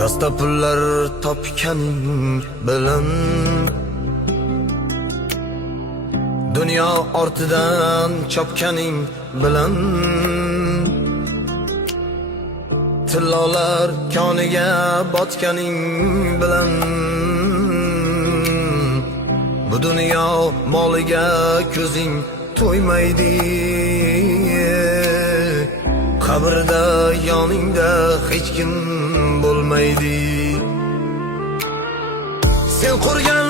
Dasta pullar topganing bilan dunyo ortidan chopganing bilan tillolar koniga botganing bilan bu dunyo moliga ko'zing to'ymaydi. Qabrda yoningda hech kim bo'lmaydi. Sen qurgan